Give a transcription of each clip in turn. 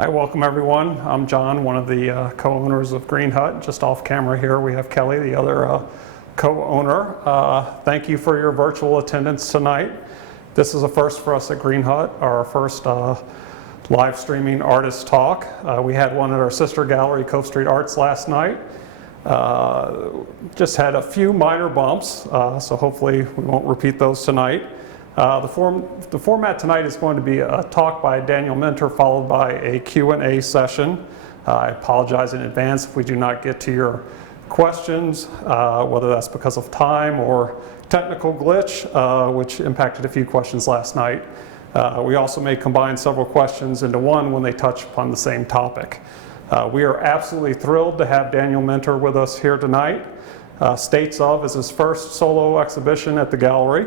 Hi, welcome everyone. I'm John, one of the co-owners of Greenhut. Just off camera here, we have Kelly, the other co-owner. Thank you for your virtual attendance tonight. This is a first for us at Greenhut, our first live streaming artist talk. We had one at our sister gallery, Cove Street Arts, last night. Just had a few minor bumps, so hopefully we won't repeat those tonight. The format tonight is going to be a talk by Daniel Minter followed by a Q&A session. I apologize in advance if we do not get to your questions, whether that's because of time or technical glitch, which impacted a few questions last night. We also may combine several questions into one when they touch upon the same topic. We are absolutely thrilled to have Daniel Minter with us here tonight. States Of is his first solo exhibition at the gallery.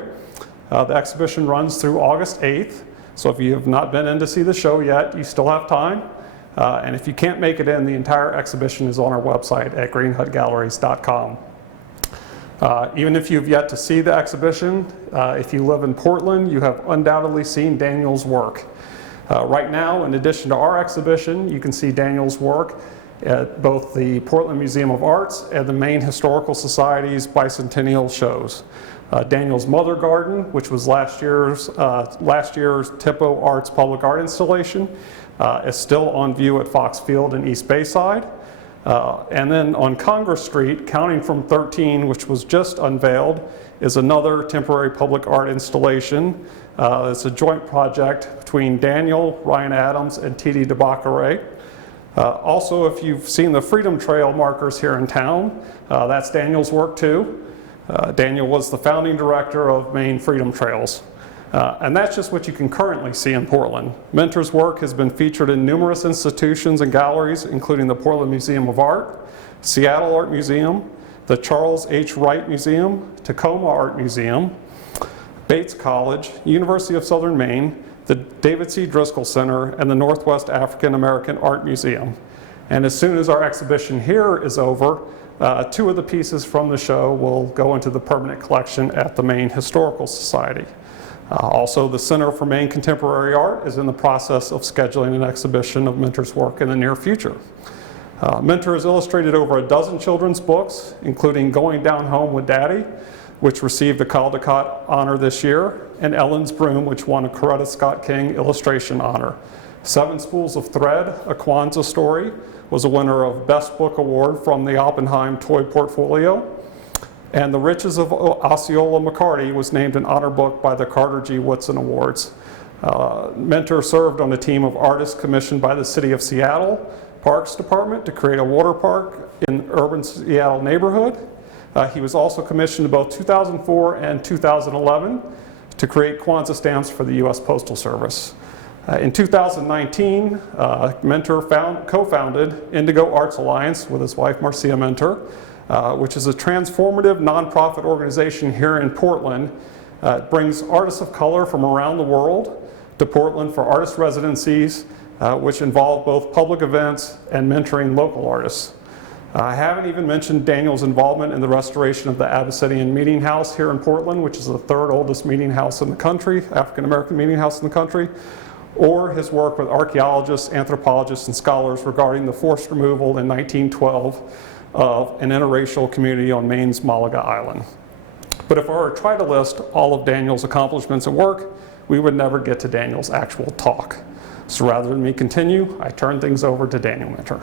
The exhibition runs through August 8th, so if you have not been in to see the show yet, you still have time. And if you can't make it in, the entire exhibition is on our website at greenhutgalleries.com. Even if you've yet to see the exhibition, if you live in Portland, you have undoubtedly seen Daniel's work. Right now, in addition to our exhibition, you can see Daniel's work at both the Portland Museum of Arts and the Maine Historical Society's bicentennial shows. Daniel's Mother Garden, which was last year's Tipo Arts public art installation, is still on view at Fox Field in East Bayside. And then on Congress Street, counting from 13, which was just unveiled, is another temporary public art installation. It's a joint project between Daniel, Ryan Adams, and T.D. DeBaccaray. Also, if you've seen the Freedom Trail markers here in town, that's Daniel's work too. Daniel was the founding director of Maine Freedom Trails. And that's just what you can currently see in Portland. Minter's work has been featured in numerous institutions and galleries, including the Portland Museum of Art, Seattle Art Museum, the Charles H. Wright Museum, Tacoma Art Museum, Bates College, University of Southern Maine, the David C. Driskell Center, and the Northwest African American Art Museum. And as soon as our exhibition here is over, two of the pieces from the show will go into the permanent collection at the Maine Historical Society. Also, the Center for Maine Contemporary Art is in the process of scheduling an exhibition of Minter's work in the near future. Minter has illustrated over a dozen children's books, including Going Down Home with Daddy, which received a Caldecott honor this year, and Ellen's Broom, which won a Coretta Scott King illustration honor. Seven Spools of Thread, A Kwanzaa Story, was a winner of Best Book Award from the Oppenheim Toy Portfolio. And The Riches of Osceola McCarty was named an honor book by the Carter G. Woodson Awards. Minter served on a team of artists commissioned by the City of Seattle Parks Department to create a water park in urban Seattle neighborhood. He was also commissioned in both 2004 and 2011 to create Kwanzaa stamps for the U.S. Postal Service. In 2019, Minter co-founded Indigo Arts Alliance with his wife Marcia Minter, which is a transformative nonprofit organization here in Portland. It brings artists of color from around the world to Portland for artist residencies, which involve both public events and mentoring local artists. I haven't even mentioned Daniel's involvement in the restoration of the Abyssinian Meeting House here in Portland, which is the third oldest meeting house in the country, African American meeting house in the country, or his work with archaeologists, anthropologists, and scholars regarding the forced removal in 1912 of an interracial community on Maine's Malaga Island. But if I were to try to list all of Daniel's accomplishments and work, we would never get to Daniel's actual talk. So rather than me continue, I turn things over to Daniel Minter.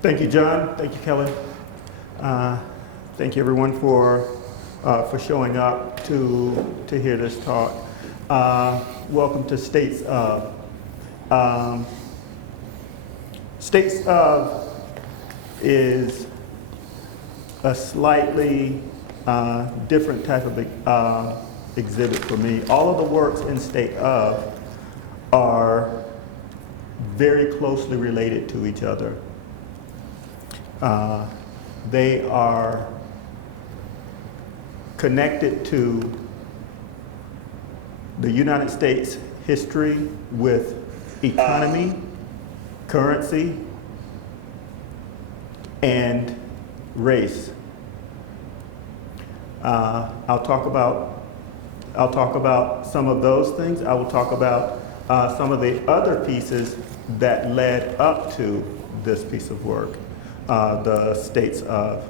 Thank you, John. Thank you, Kelly. Thank you, everyone, for showing up to hear this talk. Welcome to States Of. States Of is a slightly different type of exhibit for me. All of the works in State Of are very closely related to each other. They are connected to the United States history with economy, currency, and race. I'll talk about some of those things. I will talk about some of the other pieces that led up to this piece of work, the states of.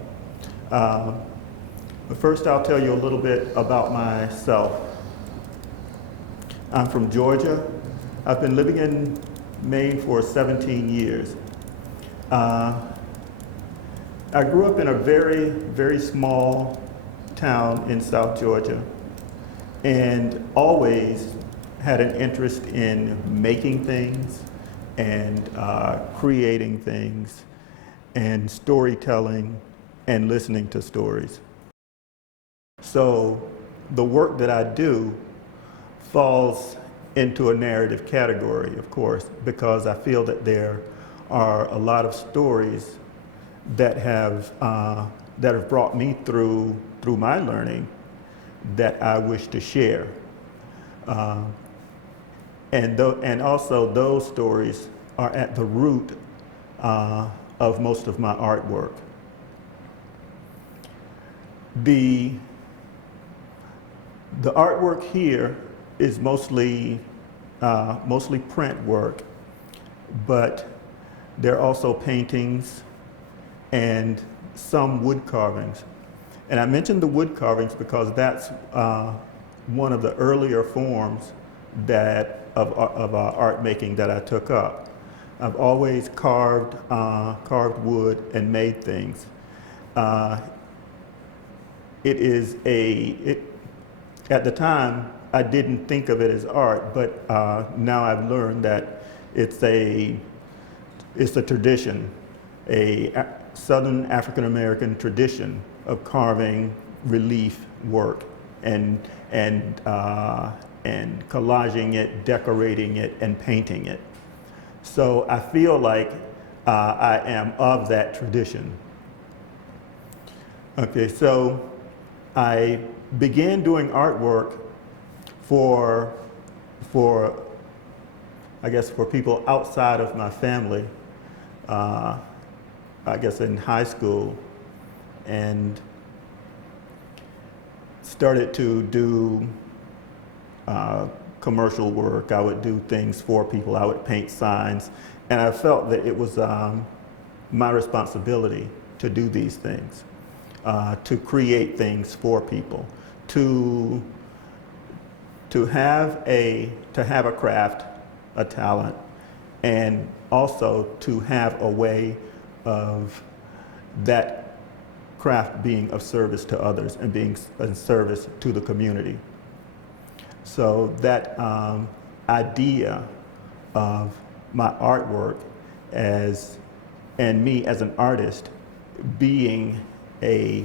But first I'll tell you a little bit about myself. I'm from Georgia. I've been living in Maine for 17 years. I grew up in a very, very small town in South Georgia and always had an interest in making things and creating things and storytelling and listening to stories. So the work that I do falls into a narrative category, of course, because I feel that there are a lot of stories that have brought me through my learning that I wish to share. And also those stories are at the root of most of my artwork. The artwork here is mostly print work, but there are also paintings and some wood carvings. And I mentioned the wood carvings because that's one of the earlier forms of art making that I took up. I've always carved wood and made things. At the time, I didn't think of it as art, but now I've learned that it's a tradition, a Southern African American tradition of carving relief work and collaging it, decorating it, and painting it. So I feel like I am of that tradition. Okay, so I began doing artwork for I guess for people outside of my family, I guess in high school, and started to do commercial work. I would do things for people. I would paint signs, and I felt that it was my responsibility to do these things, to create things for people, to have a craft, a talent, and also to have a way of that craft being of service to others and being of service to the community. So that idea of my artwork and me as an artist being a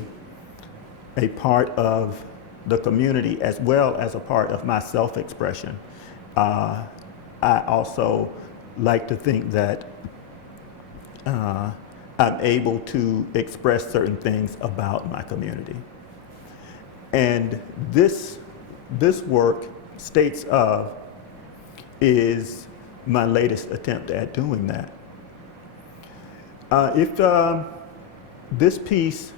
part of the community as well as a part of my self-expression. I also like to think that I'm able to express certain things about my community. And this work, States of, is my latest attempt at doing that. If this piece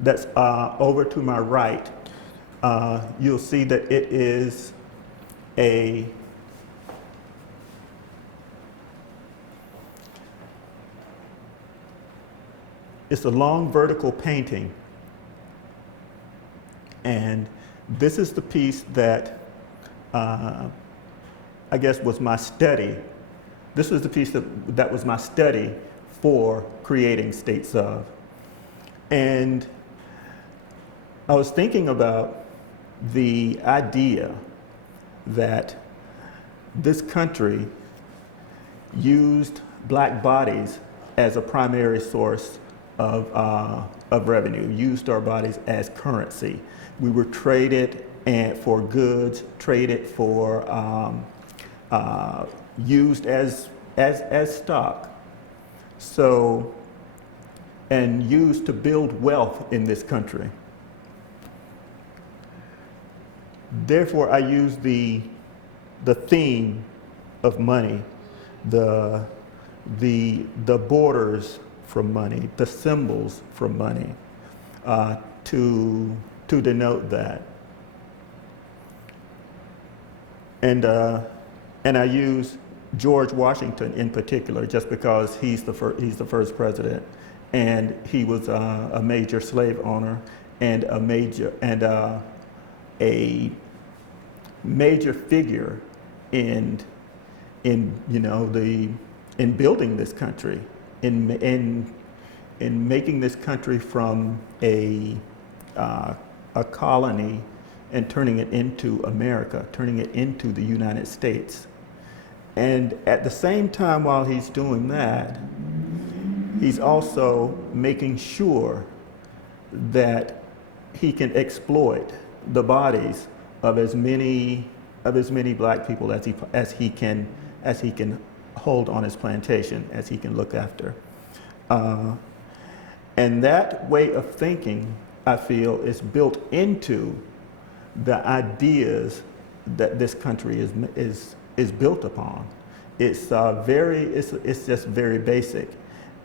that's over to my right, you'll see that it is it's a long vertical painting. And this is the piece that I guess was my study. This was the piece that was my study for creating States of. And I was thinking about the idea that this country used black bodies as a primary source of revenue, used our bodies as currency. We were traded for goods, traded for, used as stock. So, and used to build wealth in this country. Therefore, I use the theme of money the, the borders from money, the symbols from money, to denote that. And I use George Washington in particular, just because he's the first president, and he was a major slave owner and a major figure in building this country, in making this country from a colony and turning it into America, turning it into the United States. And at the same time, while he's doing that, he's also making sure that he can exploit the bodies of as many black people as he can hold on his plantation, as he can look after. And that way of thinking, I feel, is built into the ideas that this country is built upon. It's just very basic,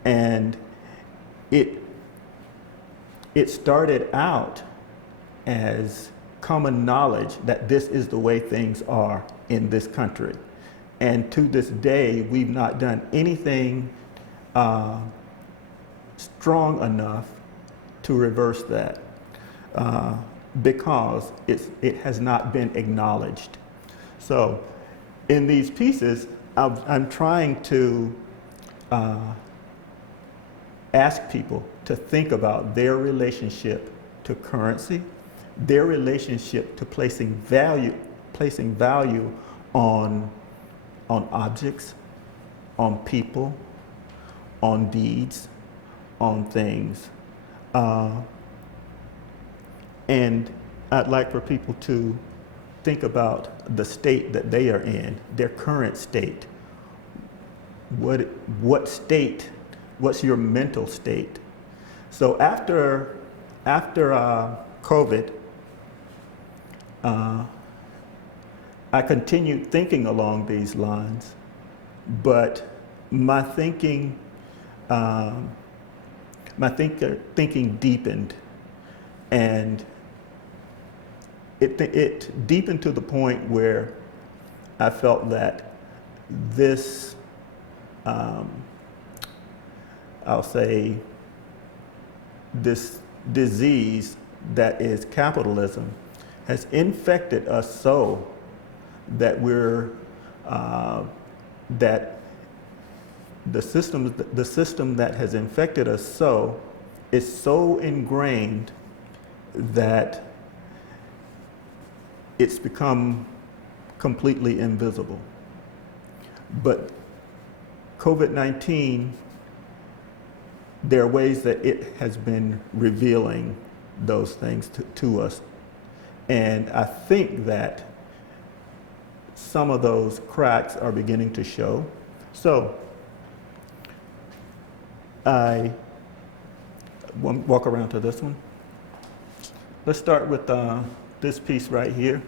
and it started out as common knowledge that this is the way things are in this country, and to this day we've not done anything strong enough to reverse that, because it has not been acknowledged. So in these pieces, I'm trying to ask people to think about their relationship to currency, their relationship to placing value on objects, on people, on deeds, on things. And I'd like for people to think about the state that they are in, their current state. What state, what's your mental state? So after COVID, I continued thinking along these lines, but my thinking deepened, and it deepened to the point where I felt that this, I'll say, this disease that is capitalism has infected us so that that the system that has infected us so is so ingrained that it's become completely invisible. But COVID-19, there are ways that it has been revealing those things to us. And I think that some of those cracks are beginning to show. So I walk around to this one. Let's start with this piece right here.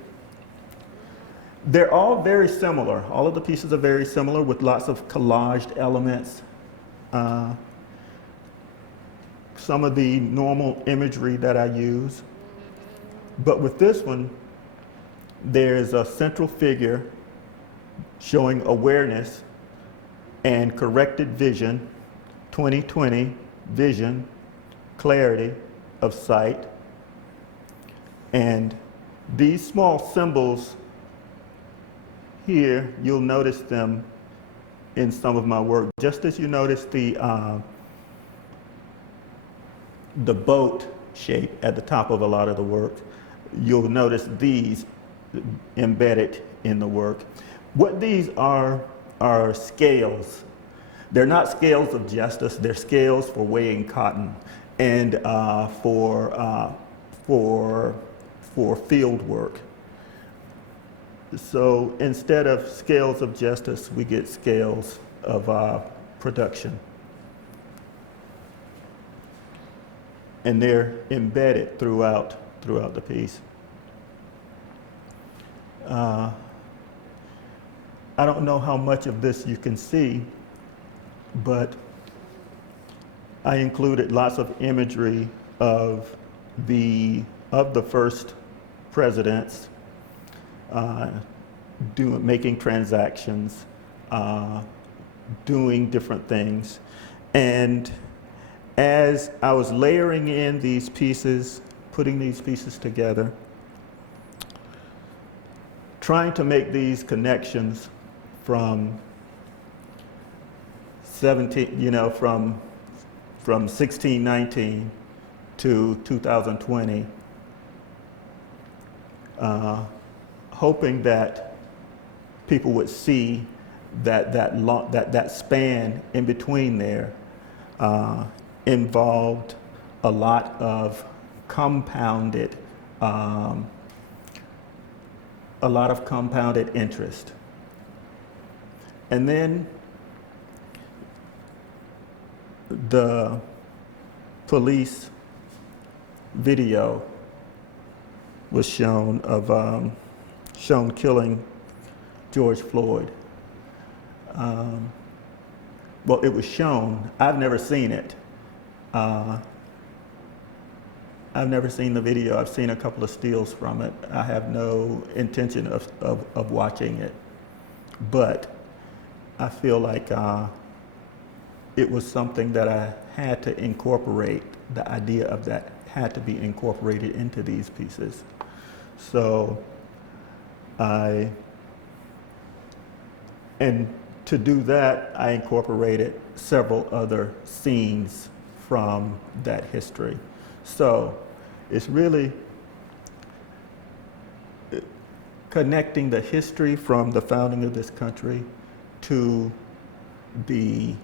They're all very similar. All of the pieces are very similar with lots of collaged elements. Some of the normal imagery that I use. But with this one, there's a central figure showing awareness and corrected vision, 20/20 vision, clarity of sight. And these small symbols here, you'll notice them in some of my work, just as you notice the boat shape at the top of a lot of the work. You'll notice these embedded in the work. What these are scales. They're not scales of justice, they're scales for weighing cotton and for field work. So instead of scales of justice, we get scales of production. And they're embedded throughout the piece. I don't know how much of this you can see, but I included lots of imagery of the first presidents making transactions, doing different things. And as I was layering in these pieces, putting these pieces together, trying to make these connections from 1619 to 2020, hoping that people would see that span in between there involved a lot of compounded interest. And then the police video was shown of shown killing George Floyd. Well, it was shown. I've never seen it. I've never seen the video. I've seen a couple of stills from it. I have no intention of watching it. But I feel like it was something that I had to incorporate. The idea of that had to be incorporated into these pieces. So and to do that, I incorporated several other scenes from that history. So it's really connecting the history from the founding of this country to the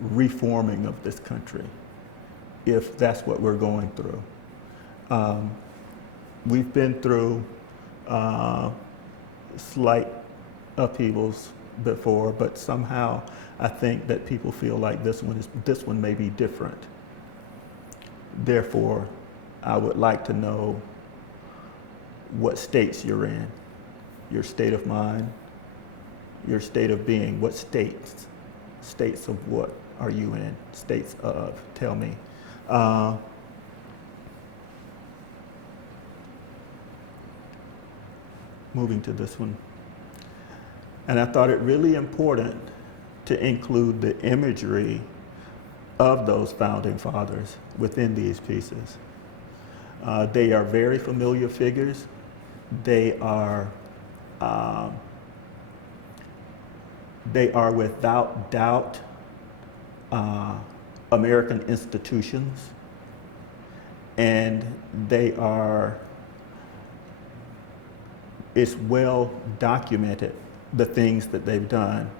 reforming of this country, if that's what we're going through. We've been through slight upheavals before, but somehow I think that people feel like this one may be different. Therefore, I would like to know what states you're in, your state of mind, your state of being. What states of what are you in? States of, tell me. Moving to this one. And I thought it really important to include the imagery of those founding fathers within these pieces. They are very familiar figures. They are without doubt American institutions, and it's well documented, the things that they've done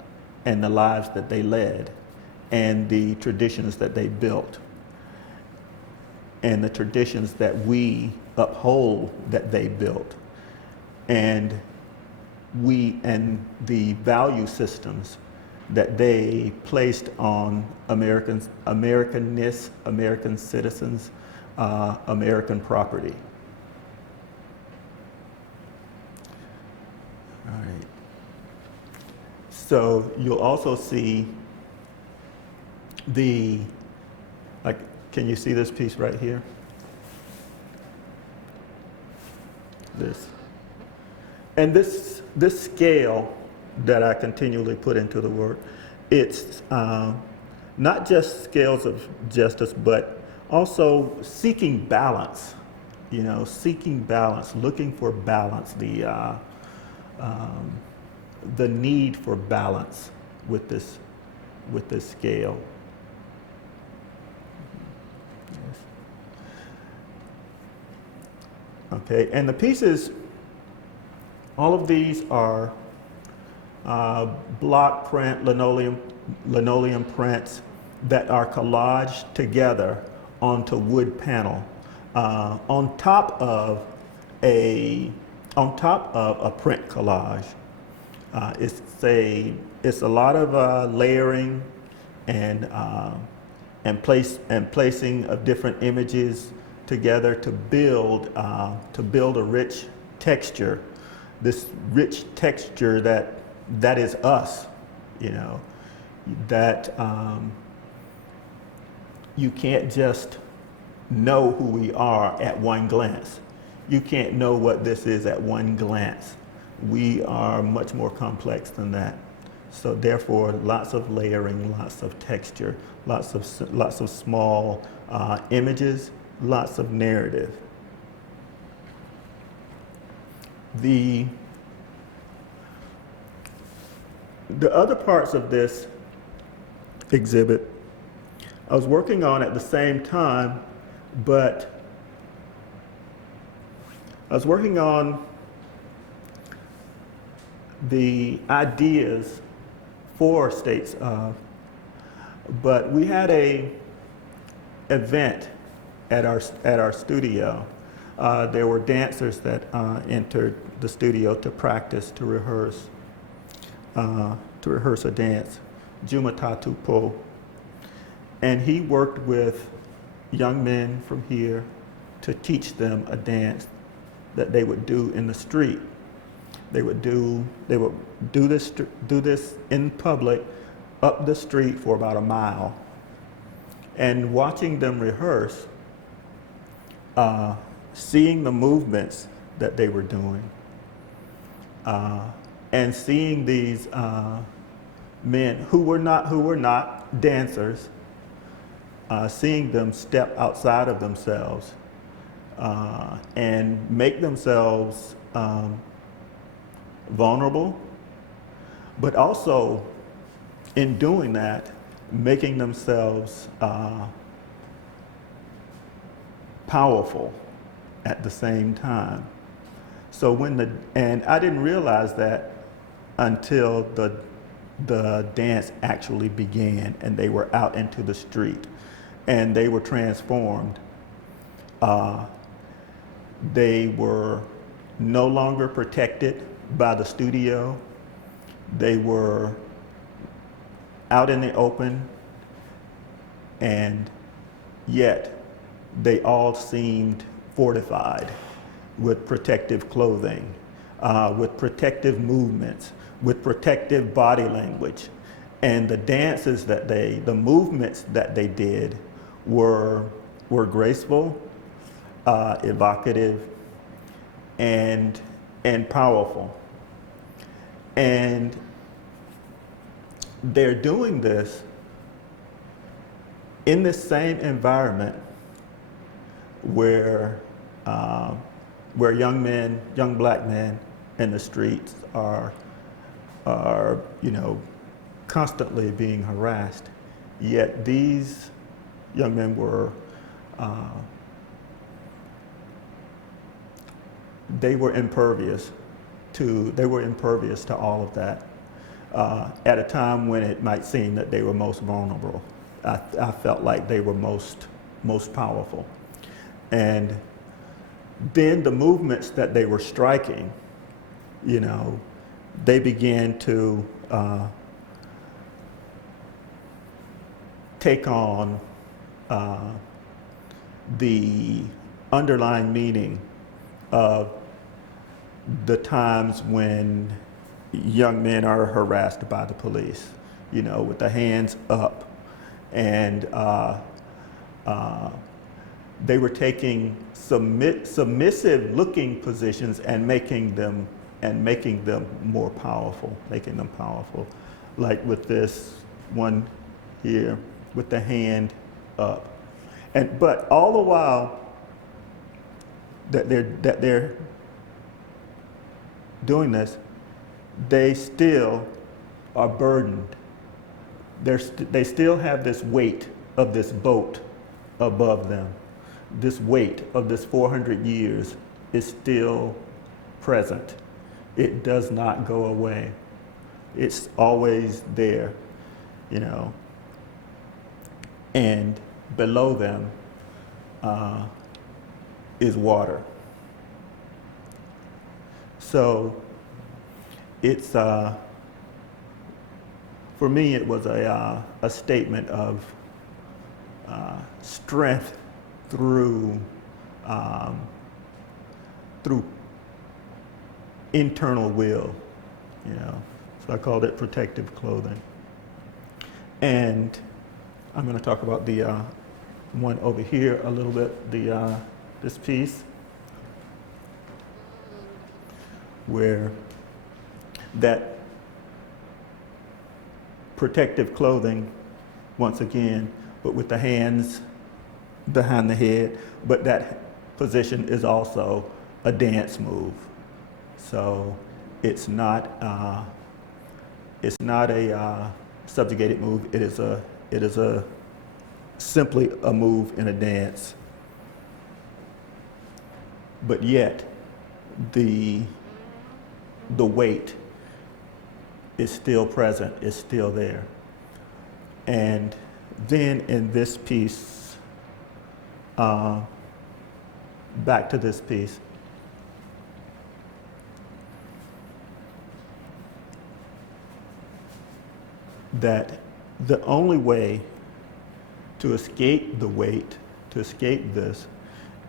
and the lives that they led and the traditions that they built and the traditions that we uphold that they built, and the value systems that they placed on Americanness, American citizens, American property. All right. So you'll also see can you see this piece right here? This. And this scale that I continually put into the work, it's not just scales of justice, but also seeking balance, seeking balance, looking for balance, the need for balance with this scale. Yes. Okay, and the pieces, all of these are block print, linoleum prints that are collaged together onto wood panel on top of a print collage. It's a lot of layering and placing of different images together to build a rich texture. This rich texture that that is us, you know, that you can't just know who we are at one glance. You can't know what this is at one glance. We are much more complex than that. So therefore, lots of layering, lots of texture, lots of small images, lots of narrative. The other parts of this exhibit I was working on at the same time, but I was working on the ideas for states of, but we had a event at our studio. There were dancers that entered the studio to practice, to rehearse a dance, Jumatatu Po. And he worked with young men from here to teach them a dance that they would do in the street. They would do this in public up the street for about a mile. And watching them rehearse, seeing the movements that they were doing, and seeing these men who were not dancers, seeing them step outside of themselves and make themselves vulnerable, but also in doing that, making themselves powerful at the same time. So and I didn't realize that until the dance actually began and they were out into the street and they were transformed. They were no longer protected by the studio. They were out in the open, and yet they all seemed fortified with protective clothing, with protective movements, with protective body language. And the dances the movements that they did were graceful, evocative, and powerful. And they're doing this in the same environment where young black men in the streets are constantly being harassed. Yet these young men were impervious to all of that. At a time when it might seem that they were most vulnerable, I felt like they were most powerful. And then the movements that they were striking, they began to take on the underlying meaning of the times when young men are harassed by the police, with the hands up. And they were taking submissive looking positions and making them more powerful, making them powerful. Like with this one here with the hand up. But all the while that they're doing this, they still are burdened. They still have this weight of this boat above them. This weight of this 400 years is still present. It does not go away. It's always there, And below them is water. So it's, for me, it was a statement of strength through internal will, So I called it protective clothing. And I'm going to talk about the one over here a little bit, this piece, where that protective clothing, once again, but with the hands behind the head, but that position is also a dance move. So it's not a subjugated move. It is a simply a move in a dance. But yet the weight is still present, is still there. And then in this piece, back to this piece, that the only way to escape the weight, to escape this,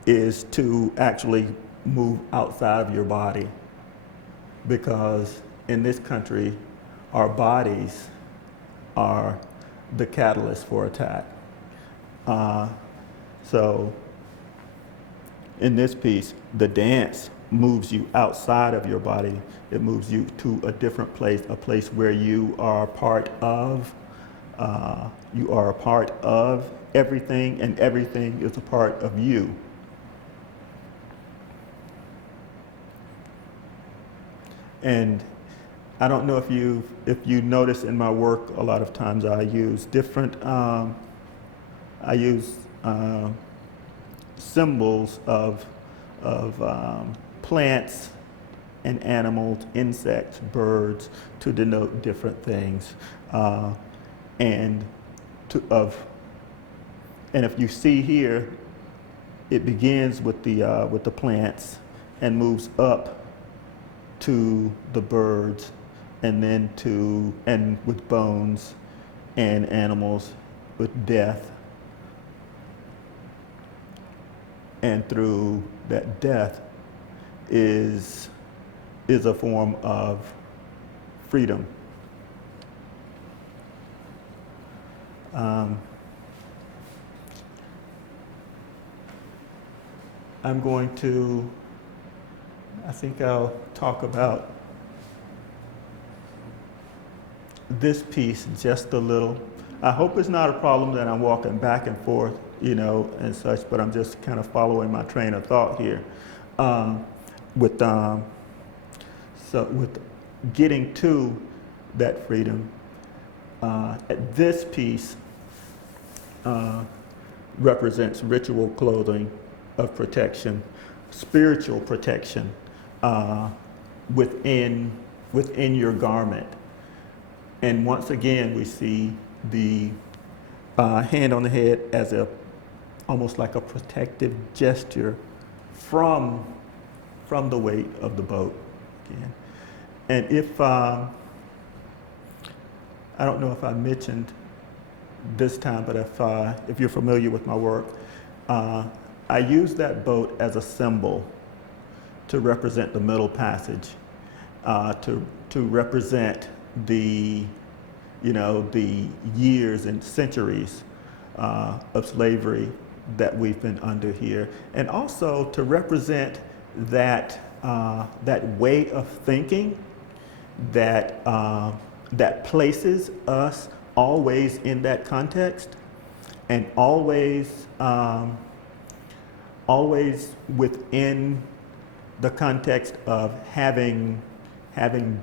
is to actually move outside of your body. Because in this country, our bodies are the catalyst for attack. So in this piece, the dance moves you outside of your body. It moves you to a different place, a place where you are part of, everything, and everything is a part of you. And I don't know if you notice in my work, a lot of times I use different, symbols of plants and animals, insects, birds, to denote different things. And if you see here, it begins with the plants and moves up to the birds, and then and with bones, and animals with death. And through that death is a form of freedom. I think I'll talk about this piece just a little. I hope it's not a problem that I'm walking back and forth, and such, but I'm just kind of following my train of thought here. With getting to that freedom, this piece represents ritual clothing of protection, spiritual protection within your garment. And once again, we see the hand on the head as almost like a protective gesture from the weight of the boat. Again. And I don't know if I mentioned this time, but if you're familiar with my work, I use that boat as a symbol to represent the Middle Passage, to represent the years and centuries of slavery that we've been under here, and also to represent that way of thinking that places us always in that context, and always within the context of having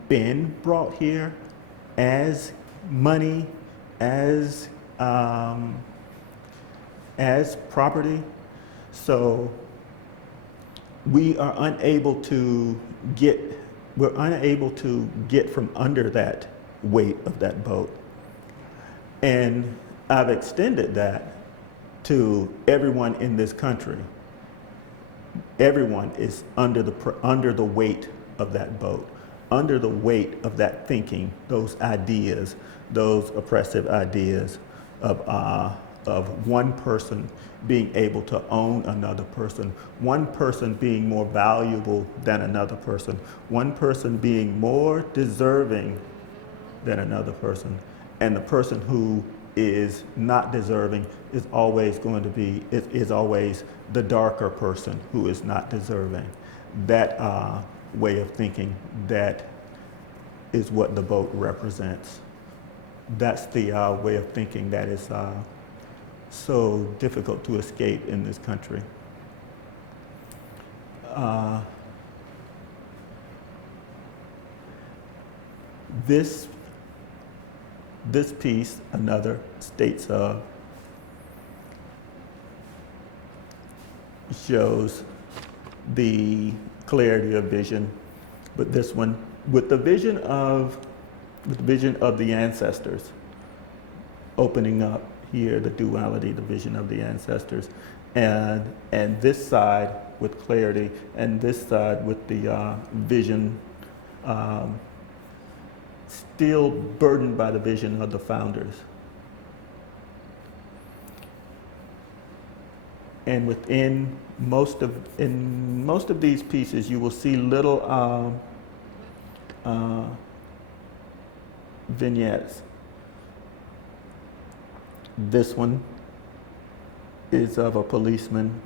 been brought here as money, as property. So we're unable to get from under that weight of that boat. And I've extended that to everyone in this country. Everyone is under the weight of that boat, under the weight of that thinking, those ideas, those oppressive ideas of one person being able to own another person, one person being more valuable than another person, one person being more deserving than another person. And the person who is not deserving is always going to be, is always the darker person who is not deserving. That way of thinking, that is what the boat represents. That's the way of thinking that is so difficult to escape in this country. This piece, another, states of, shows the clarity of vision, but this one, with the vision of the ancestors, opening up here the duality, the vision of the ancestors, and this side with clarity, and this side with the vision, still burdened by the vision of the founders. And within most of these pieces, you will see little vignettes. This one is of a policeman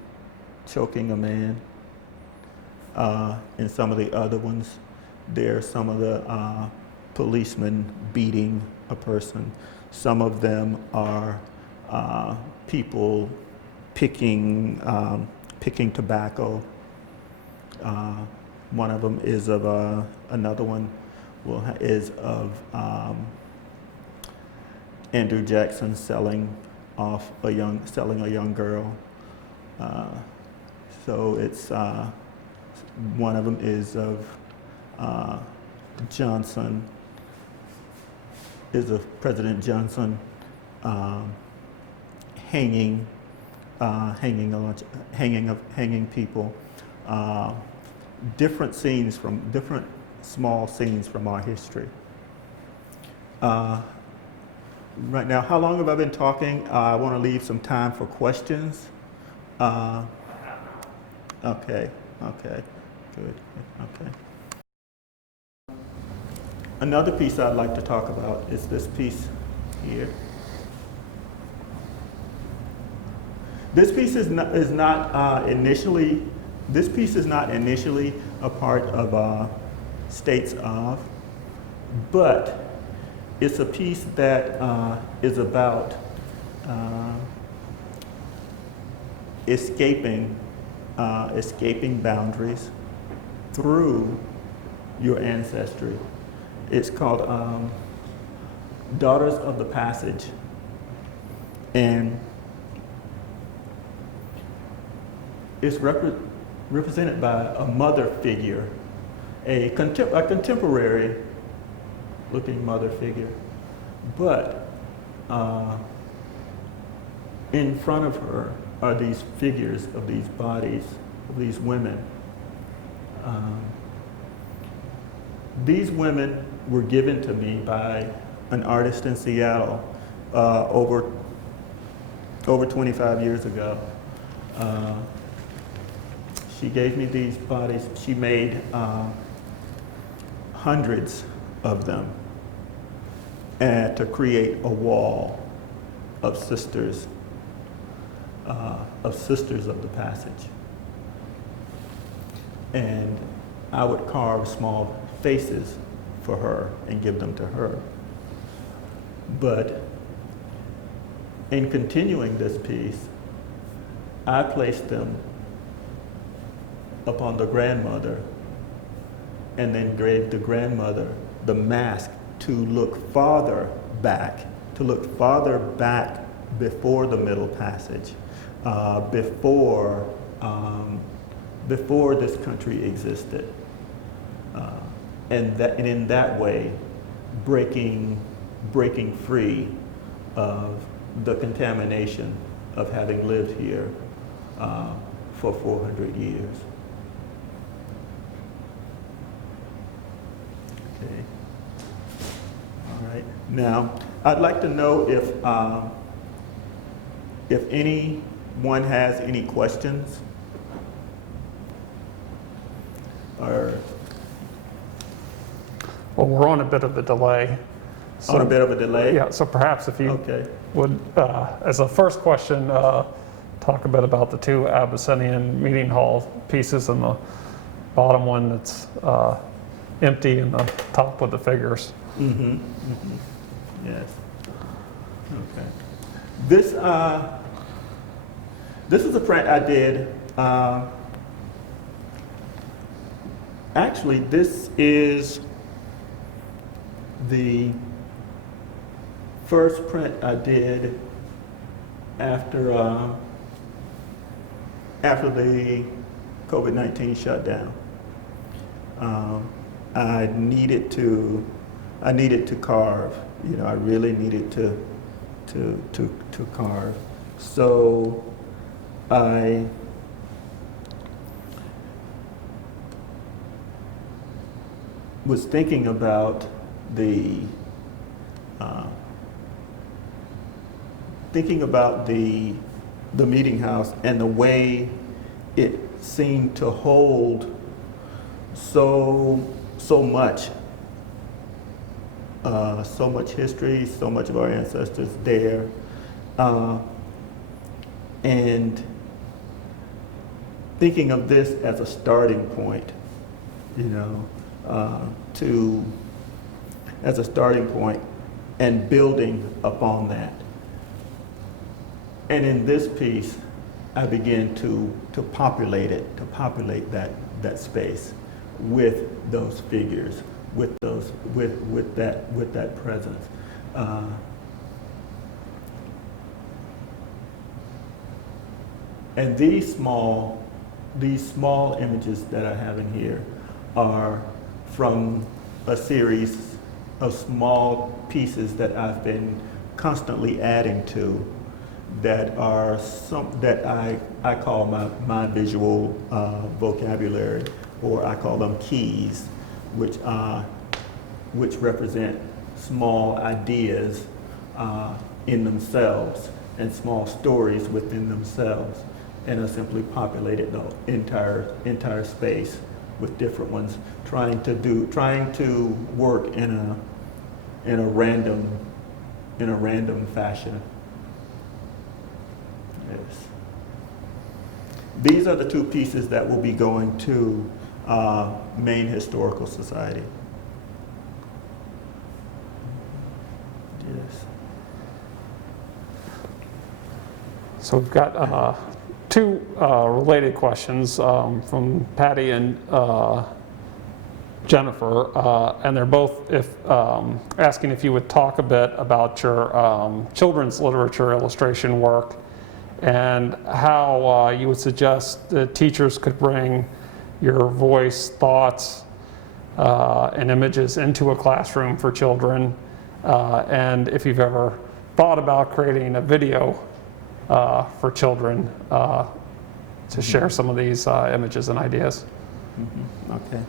choking a man. In some of the other ones, there are some of the policemen beating a person. Some of them are people picking tobacco. One of them is of another one is of Andrew Jackson selling a young girl. So it's one of them is of Johnson, is of President Johnson hanging people. Different small scenes from our history. Right now, how long have I been talking? I want to leave some time for questions. Okay, good, okay. Another piece I'd like to talk about is this piece here. This piece is not initially a part of States of, but it's a piece that is about escaping boundaries through your ancestry. It's called Daughters of the Passage, and it's represented by a mother figure, a contemporary looking mother figure, but in front of her are these figures of these bodies, of these women. These women were given to me by an artist in Seattle over 25 years ago. She gave me these bodies. She made hundreds of them, and to create a wall of sisters of the passage. And I would carve small faces for her and give them to her. But in continuing this piece, I placed them upon the grandmother, and then gave the grandmother the mask to look farther back before the Middle Passage, before this country existed, and in that way, breaking free of the contamination of having lived here for 400 years. Okay. All right. Now, I'd like to know if anyone has any questions, or Well, we're on a bit of a delay. On a bit of a delay? Yeah, so perhaps if you Okay. would, as a first question, talk a bit about the two Abyssinian meeting hall pieces and the bottom one that's empty and the top with the figures. Mm-hmm. Mm-hmm. Yes. Okay. This is a print I did. Actually, this is the first print I did after the COVID-19 shutdown. I needed to carve. You know, I really needed to carve. So I was thinking about the meeting house and the way it seemed to hold so much history, so much of our ancestors there, and thinking of this as a starting point, you know, as a starting point and building upon that. And in this piece, I began to populate it, to populate that space with those figures, with that presence. And these small images that I have in here are from a series of small pieces that I've been constantly adding to, that are that I call my visual vocabulary, or I call them keys, which represent small ideas in themselves and small stories within themselves. And I simply populated the entire space with different ones, trying to work in a random fashion. Yes. These are the two pieces that will be going to Maine Historical Society. Yes. So we've got two related questions from Patty and Jennifer, and they're both asking if you would talk a bit about your children's literature illustration work and how you would suggest that teachers could bring your voice, thoughts, and images into a classroom for children, and if you've ever thought about creating a video for children to share some of these images and ideas. Okay.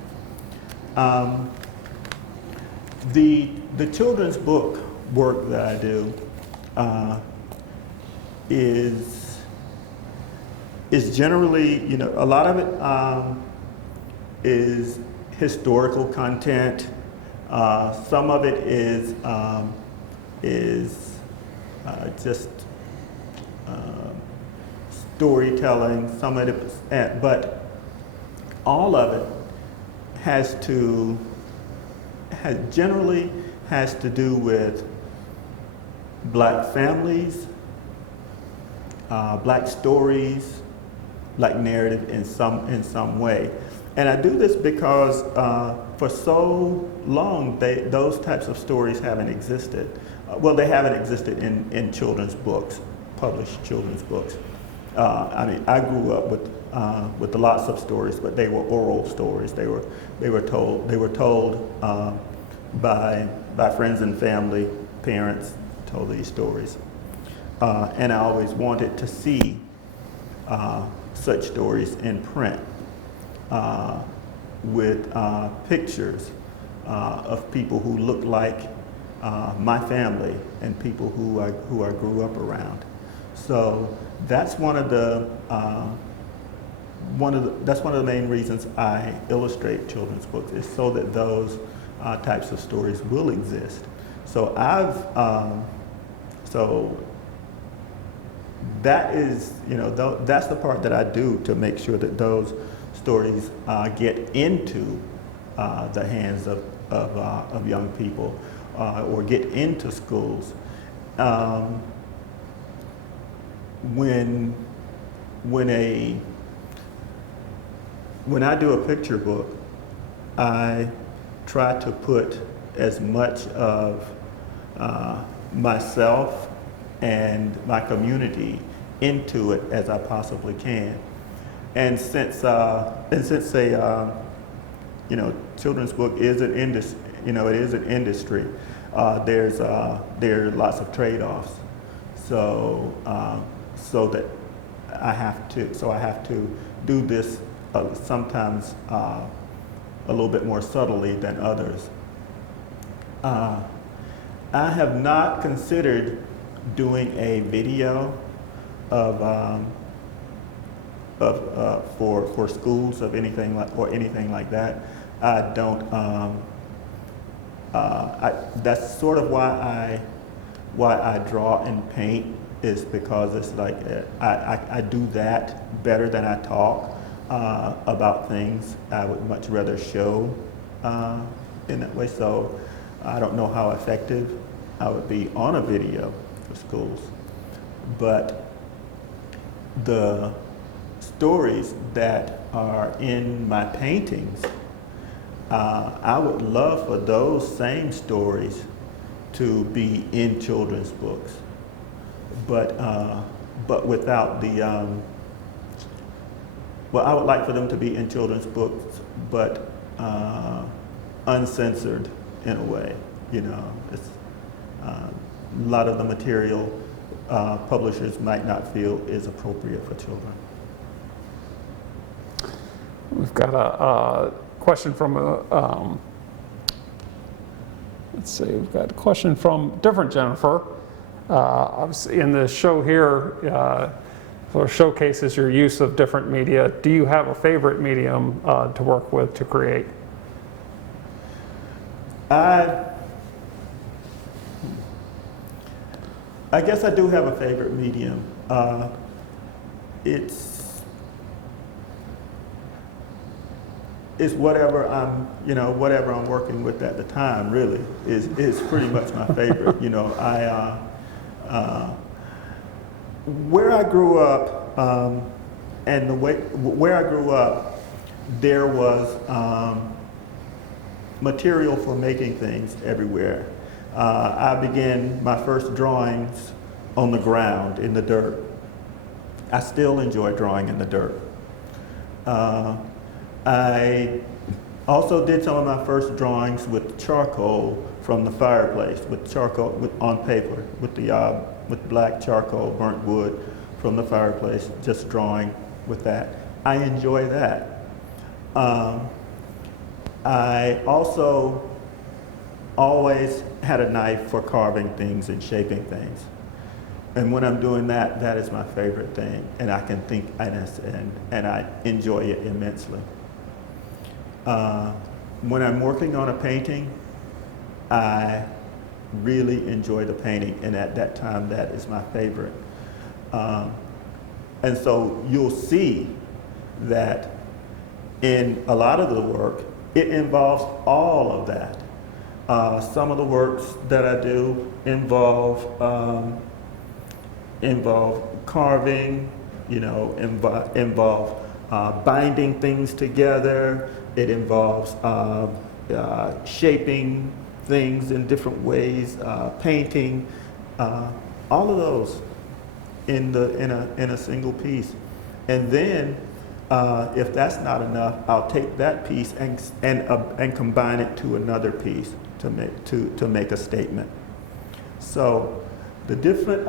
The children's book work that I do is generally, you know, a lot of it is historical content. Some of it is just storytelling. Some of it, but all of it generally has to do with Black families, Black stories, Black narrative in some way. And I do this because for so long those types of stories haven't existed. Well, they haven't existed in children's books, published children's books. I mean, I grew up with lots of stories, but they were oral stories. They were told by friends and family. Parents told these stories, and I always wanted to see such stories in print with pictures of people who look like my family and people who I grew up around. So that's one of the main reasons I illustrate children's books, is so that those types of stories will exist. So so that is, that's the part that I do to make sure that those stories get into the hands of young people or get into schools. When I do a picture book, I try to put as much of myself and my community into it as I possibly can. And since a children's book is an industry, it is an industry. There are lots of trade-offs. So that I have to do this sometimes a little bit more subtly than others. I have not considered doing a video for schools of anything like that. I don't. That's sort of why I draw and paint, is because it's like I do that better than I talk about things. I would much rather show in that way. So I don't know how effective I would be on a video for schools, but the stories that are in my paintings, I would love for those same stories to be in children's books, but without the I would like for them to be in children's books, but uncensored in a way. It's a lot of the material publishers might not feel is appropriate for children. We've got a question from let's see, we've got a question from different Jennifer. Obviously in the show here, sort of showcases your use of different media. Do you have a favorite medium to work with, to create? I guess I do have a favorite medium. It's whatever I'm working with at the time. Really, is pretty much my favorite. Where I grew up, and where I grew up, there was material for making things everywhere. I began my first drawings on the ground, in the dirt. I still enjoy drawing in the dirt. I also did some of my first drawings with charcoal from the fireplace, with charcoal on paper, with black charcoal, burnt wood from the fireplace, just drawing with that. I enjoy that. I also always had a knife for carving things and shaping things. And when I'm doing that, that is my favorite thing. And I can think, and I enjoy it immensely. When I'm working on a painting, I really enjoy the painting. And at that time, that is my favorite. And so you'll see that in a lot of the work, it involves all of that. Some of the works that I do involve carving, involve binding things together. It involves shaping things in different ways, painting, all of those in a single piece. And then, if that's not enough, I'll take that piece and combine it to another piece to make a statement. So the different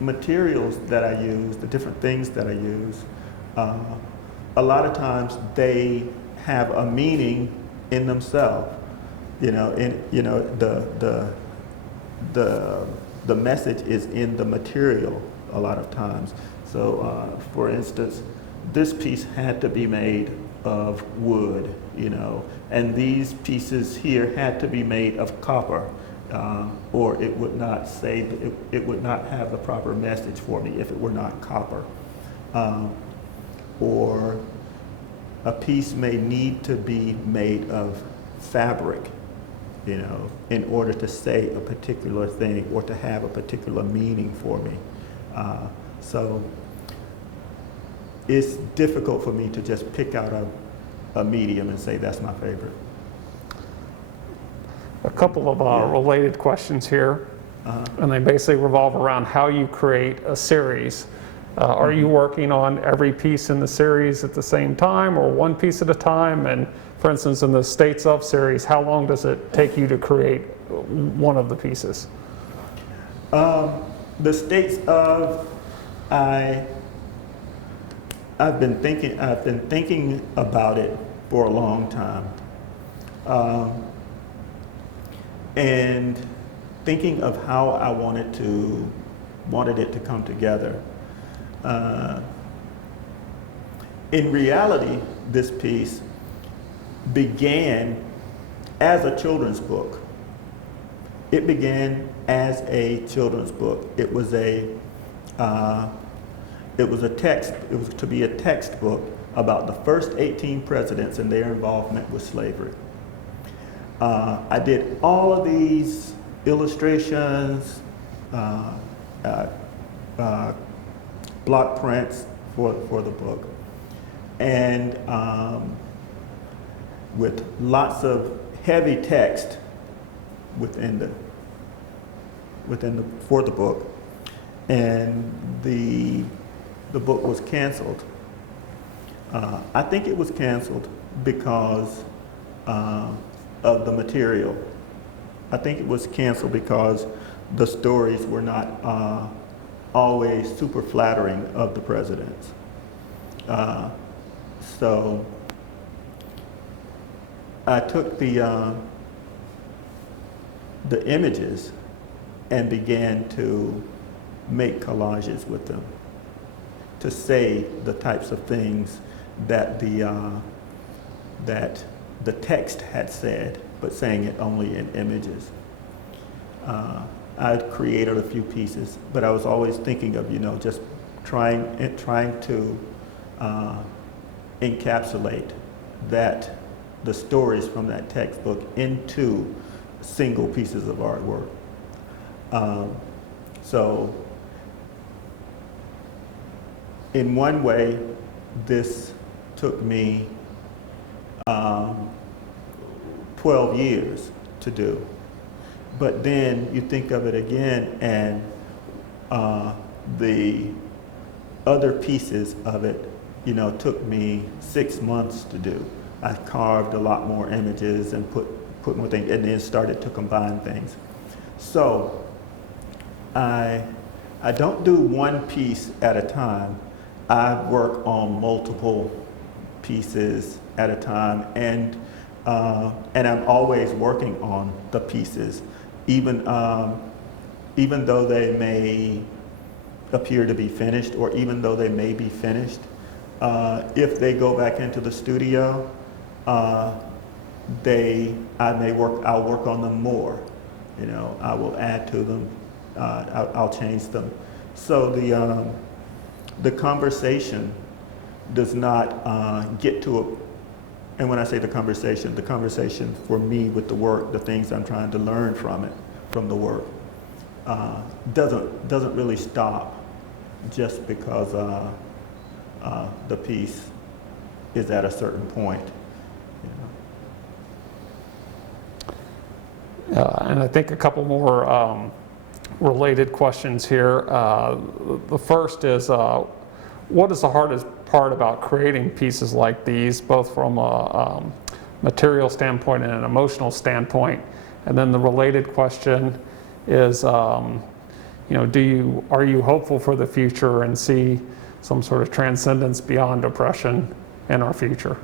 materials that I use, the different things that I use, a lot of times they have a meaning in themselves. The message is in the material a lot of times. So, for instance, this piece had to be made of wood, and these pieces here had to be made of copper, or it would not say, it would not have the proper message for me if it were not copper. Or a piece may need to be made of fabric, you know, in order to say a particular thing or to have a particular meaning for me. So it's difficult for me to just pick out a medium and say that's my favorite. A couple of related questions here, and they basically revolve around how you create a series. Are you working on every piece in the series at the same time, or one piece at a time? And for instance, in the States of series, how long does it take you to create one of the pieces? The States of, I've been thinking about it for a long time, and thinking of how I wanted it to come together. In reality, this piece began as a children's book. It began as a children's book. It was to be a textbook about the first 18 presidents and their involvement with slavery. I did all of these illustrations, block prints for the book, and with lots of heavy text for the book, and the book was canceled. I think it was canceled because of the material. I think it was canceled because the stories were not always super flattering of the presidents. So I took the images and began to make collages with them to say the types of things that the text had said, but saying it only in images. I created a few pieces, but I was always thinking of, just trying to encapsulate the stories from that textbook into single pieces of artwork. So in one way, this took me 12 years to do. But then you think of it again, and the other pieces of it, took me 6 months to do. I carved a lot more images and put more things, and then started to combine things. So I don't do one piece at a time. I work on multiple pieces at a time, and I'm always working on the pieces, even though they may appear to be finished, or even though they may be finished. If they go back into the studio, I'll work on them more. I will add to them. I'll change them. So the conversation does not get to a, and when I say the conversation for me with the work, the things I'm trying to learn from the work, doesn't really stop just because the piece is at a certain point. And I think a couple more related questions here. The first is, what is the hardest part about creating pieces like these, both from a material standpoint and an emotional standpoint? And then the related question is, are you hopeful for the future and see some sort of transcendence beyond oppression in our future?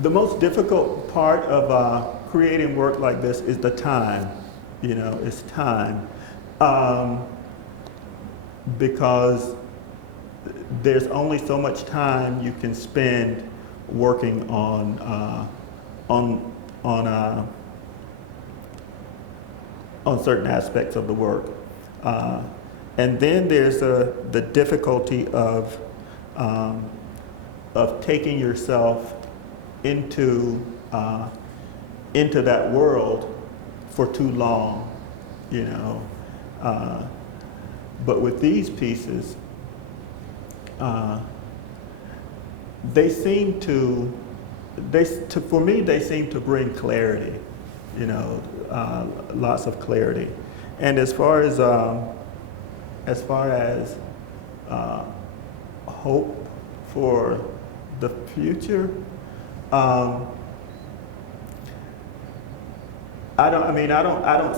The most difficult part of creating work like this is the time. It's time. Because there's only so much time you can spend working on on uh, on certain aspects of the work. And then there's the difficulty of taking yourself into that world for too long, you know. But with these pieces, they seem to, for me, they seem to bring clarity, you know, lots of clarity. And as far as hope for the future, I don't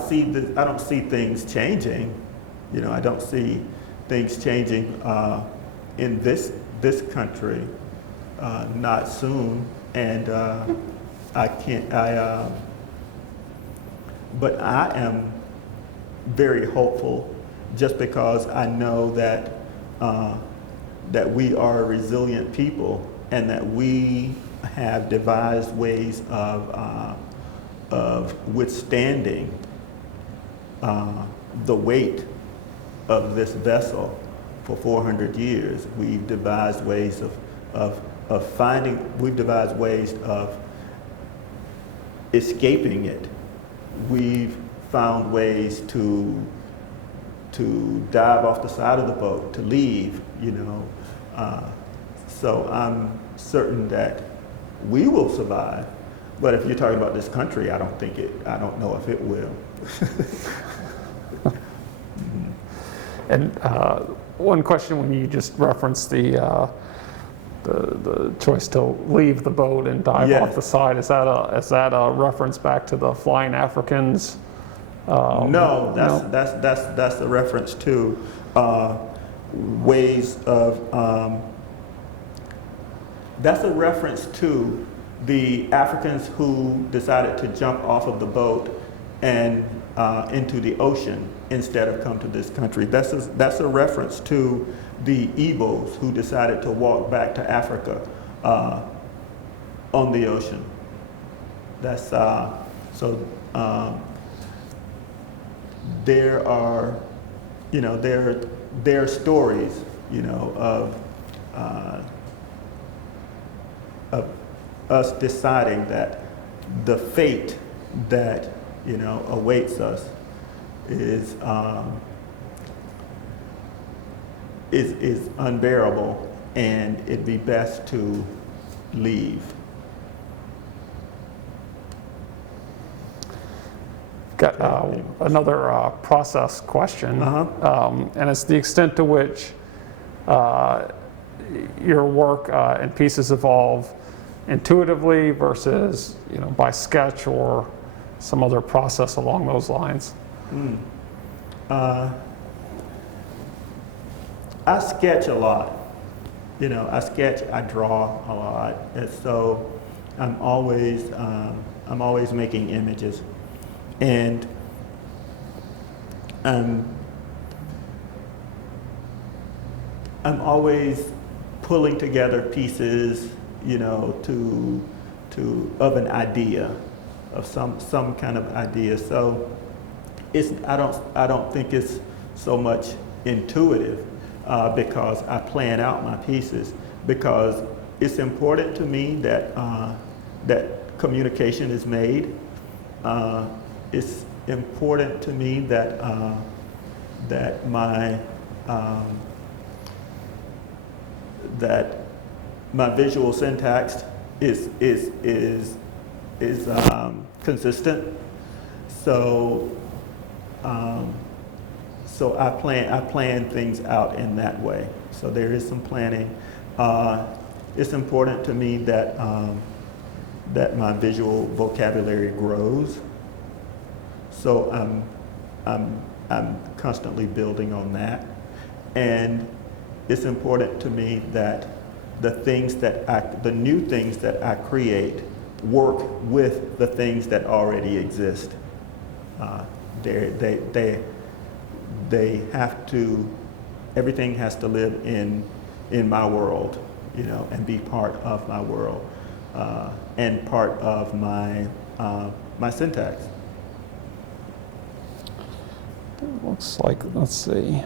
see things changing. You know, I don't see things changing in this country, not soon. And but I am very hopeful, just because I know that that we are a resilient people, and that we have devised ways of withstanding the weight of this vessel for 400 years. We've devised ways we've devised ways of escaping it. We've found ways to dive off the side of the boat, to leave, you know. So I'm certain that we will survive. But if you're talking about this country, I don't know if it will. And one question, when you just referenced the choice to leave the boat and dive Yes. off the side, is that a reference back to the flying Africans? No, no? that's a reference to ways of. That's a reference to the Africans who decided to jump off of the boat and into the ocean instead of come to this country. That's a reference to the Igbos who decided to walk back to Africa on the ocean. That's so. There are, you know, there are stories, you know, of us deciding that the fate that, you know, awaits us is unbearable, and it'd be best to leave. Got another process question, and it's the extent to which your work and pieces evolve intuitively versus, you know, by sketch or some other process along those lines. I sketch a lot. You know, I sketch, I draw a lot, and so I'm always making images, and I'm always pulling together pieces, you know, of an idea, of some kind of idea. So I don't think it's so much intuitive, because I plan out my pieces, because it's important to me that that communication is made. It's important to me that that my visual syntax is consistent. So so I plan things out in that way. So there is some planning. It's important to me that that my visual vocabulary grows. So I'm constantly building on that, and it's important to me that the new things that I create work with the things that already exist. They have to. Everything has to live in my world, you know, and be part of my world, and part of my my syntax. Looks like, let's see.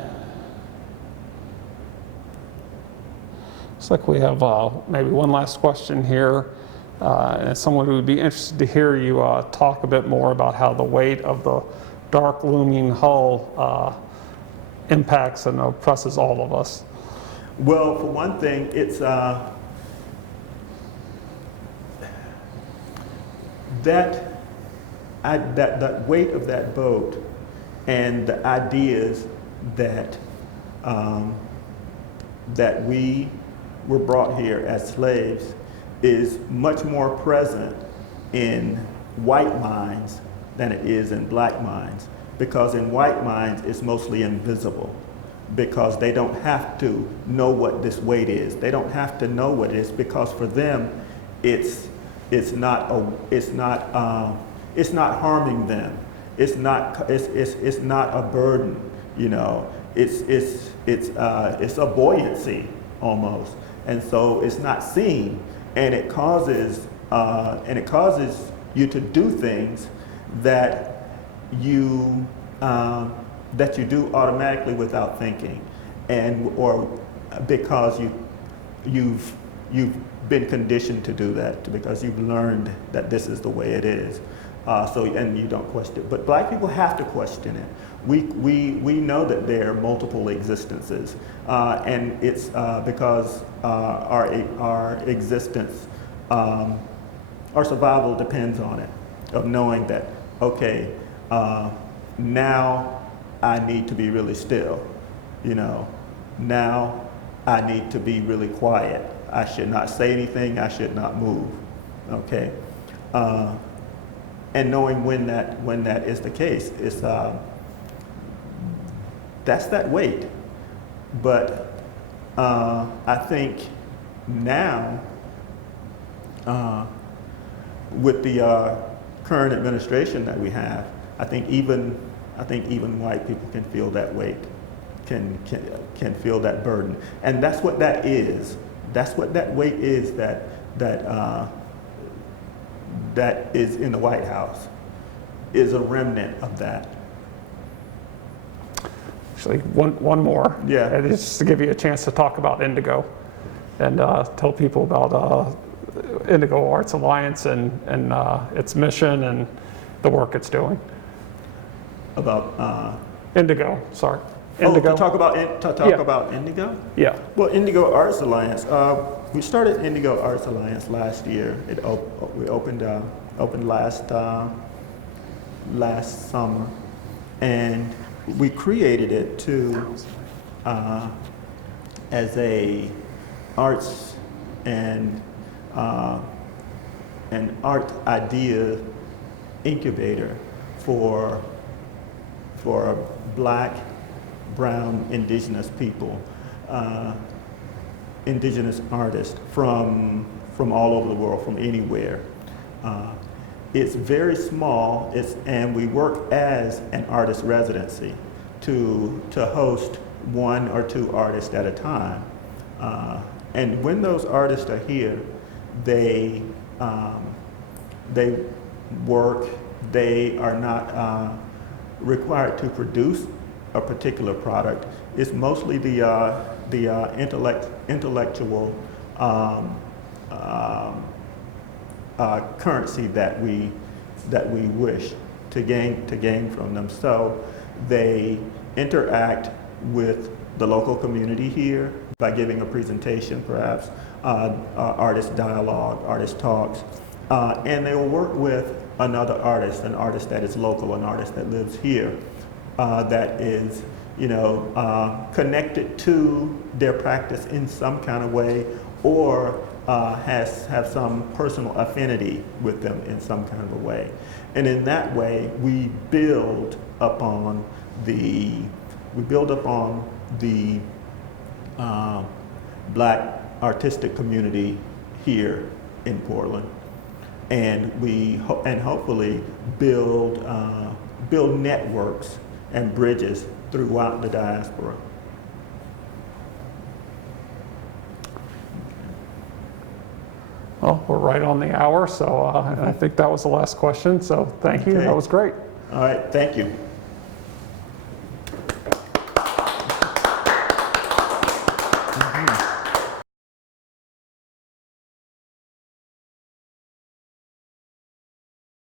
Looks like we have maybe one last question here. And it's someone who would be interested to hear you talk a bit more about how the weight of the dark looming hull impacts and oppresses all of us. Well, for one thing, it's that weight of that boat and the ideas that that we were brought here as slaves is much more present in white minds than it is in black minds, because in white minds it's mostly invisible, because they don't have to know what this weight is. They don't have to know what it is, because for them it's not harming them. It's not a burden, you know. It's a buoyancy almost, and so it's not seen, and it causes you to do things that you do automatically without thinking, or because you've been conditioned to do that, because you've learned that this is the way it is. And you don't question it. But black people have to question it. We know that there are multiple existences, and it's because our existence, our survival depends on it, of knowing that, okay, now I need to be really still, you know. Now I need to be really quiet. I should not say anything, I should not move, okay? And knowing when that is the case, is that's that weight. But I think now, with the current administration that we have, I think even white people can feel that weight, can feel that burden, and that's what that is. That's what that weight is that is in the White House, is a remnant of that. Actually, one more. Yeah. And it's just to give you a chance to talk about Indigo and tell people about Indigo Arts Alliance and its mission and the work it's doing. About Indigo, sorry. Indigo. To talk about Yeah. about Indigo? Yeah. Well, Indigo Arts Alliance. We started Indigo Arts Alliance last year. We opened last summer, and we created it as a arts and an art idea incubator for Black, brown, indigenous people, indigenous artists from all over the world, from anywhere. It's very small, and we work as an artist residency to host 1 or 2 artists at a time. And when those artists are here, they work. They are not required to produce a particular product. It's mostly the intellectual currency that we wish to gain from them. So they interact with the local community here by giving a presentation, perhaps artist dialogue, artist talks, and they will work with another artist, an artist that is local, an artist that lives here, that is, you know, connected to their practice in some kind of way, or have some personal affinity with them in some kind of a way. And in that way, we build upon the Black artistic community here in Portland, and hopefully build networks and bridges throughout the diaspora. Well, we're right on the hour, so and I think that was the last question, so thank you. Okay. That was great. All right, thank you.